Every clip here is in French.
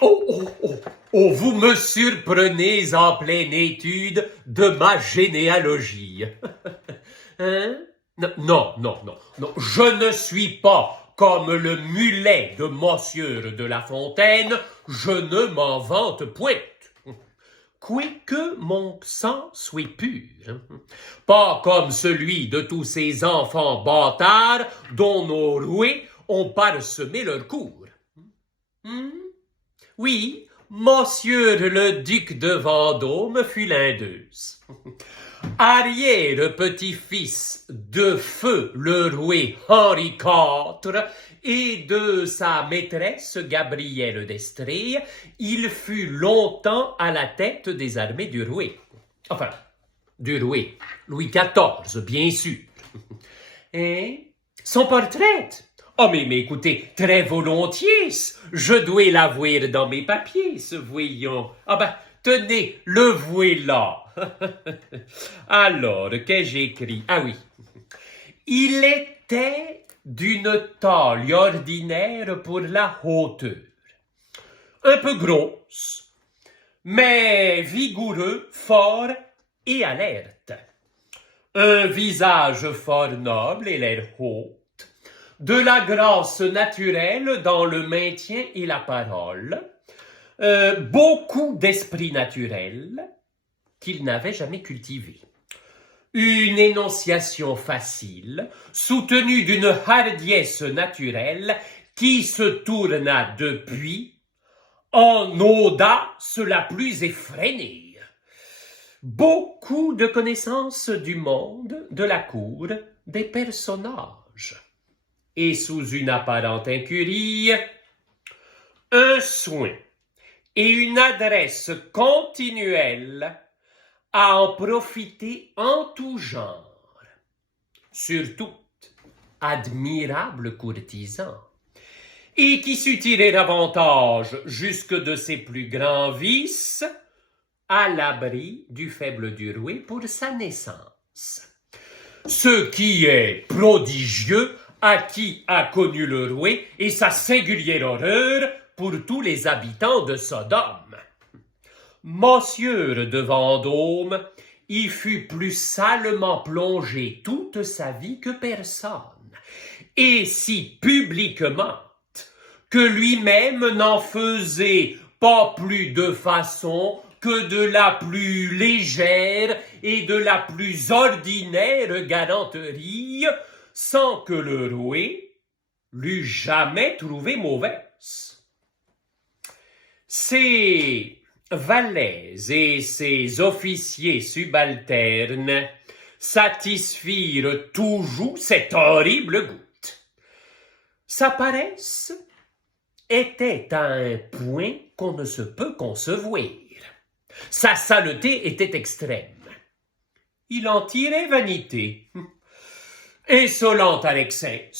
Oh, oh, oh, oh, vous me surprenez en pleine étude de ma généalogie. Hein? Non, je ne suis pas comme le mulet de Monsieur de La Fontaine, je ne m'en vante point. Quoique mon sang soit pur, pas comme celui de tous ces enfants bâtards dont nos roués ont parsemé leur cour. Oui, Monsieur le duc de Vendôme fut l'un d'eux. Arrière-petit-fils de feu le roué Henri IV et de sa maîtresse Gabrielle d'Estrées, il fut longtemps à la tête des armées du roué. Enfin, du roué, Louis XIV, bien sûr. Et son portrait? Oh, mais écoutez, très volontiers, je dois l'avouer dans mes papiers, voyons. Ah ben, tenez, le voilà. Alors, qu'ai-je écrit? Ah oui. Il était d'une taille ordinaire pour la hauteur. Un peu grosse, mais vigoureux, fort et alerte. Un visage fort noble et l'air haut. De la grâce naturelle dans le maintien et la parole, beaucoup d'esprit naturel qu'il n'avait jamais cultivé. Une énonciation facile, soutenue d'une hardiesse naturelle qui se tourna depuis en audace la plus effrénée. Beaucoup de connaissances du monde, de la cour, des personnages. Et sous une apparente incurie, un soin et une adresse continuelle à en profiter en tout genre. Surtout, admirable courtisan, et qui sut tirer avantage jusque de ses plus grands vices, à l'abri du faible du roué pour sa naissance. Ce qui est prodigieux à qui a connu le roué et sa singulière horreur pour tous les habitants de Sodome. Monsieur de Vendôme y fut plus salement plongé toute sa vie que personne, et si publiquement que lui-même n'en faisait pas plus de façon que de la plus légère et de la plus ordinaire galanterie, sans que le roué l'eût jamais trouvé mauvaise. Ses valets et ses officiers subalternes satisfirent toujours cette horrible goutte. Sa paresse était à un point qu'on ne se peut concevoir. Sa saleté était extrême. Il en tirait vanité. Insolente à l'excès.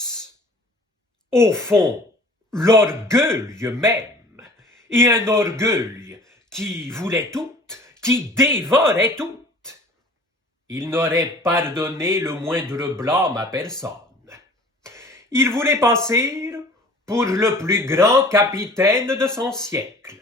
Au fond, l'orgueil même, et un orgueil qui voulait tout, qui dévorait tout. Il n'aurait pardonné le moindre blâme à personne. Il voulait passer pour le plus grand capitaine de son siècle.